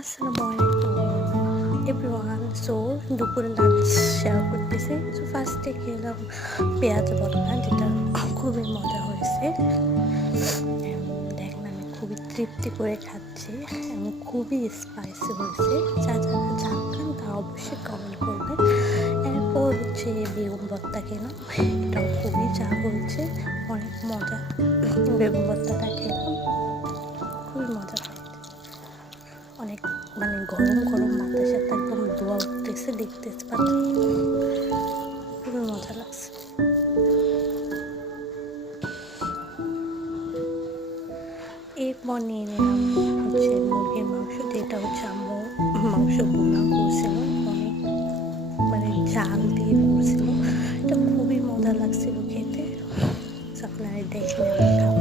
আসসালামু আলাইকুম everyone. So দুপুরে লাঞ্চ শেয়ার করতেছি। সো ফার্স্টে খেলাম পেঁয়াজ ভর্তা, যেটা খুবই মজা হয়েছে। দেখেন আমি খুবই তৃপ্তি করে খাচ্ছি এবং খুবই স্পাইসি হয়েছে। যারা ঝাল খান তারা অবশ্যই কমেন্ট করবেন। এরপর হচ্ছে বেগুন ভর্তা খেলাম, এটাও খুবই ঝাল হয়েছে, অনেক মজা। বেগুন ভর্তাটা খেলাম, খুবই মজা হয়। অনেক গরম গরম ভাতের সাথে একদম ধোয়া উঠতেছে, দেখতেছে পাচ্ছেন, খুবই মজা লাগছে। এরপর নিয়ে নিলাম হচ্ছে মুরগির মাংস, যেটা হচ্ছে আম্মু মাংস বোনা করছিল, অনেক জাল দিয়ে করছিল। এটা খুবই মজা লাগছিল খেতে। আপনারা দেখলে আমার খাবার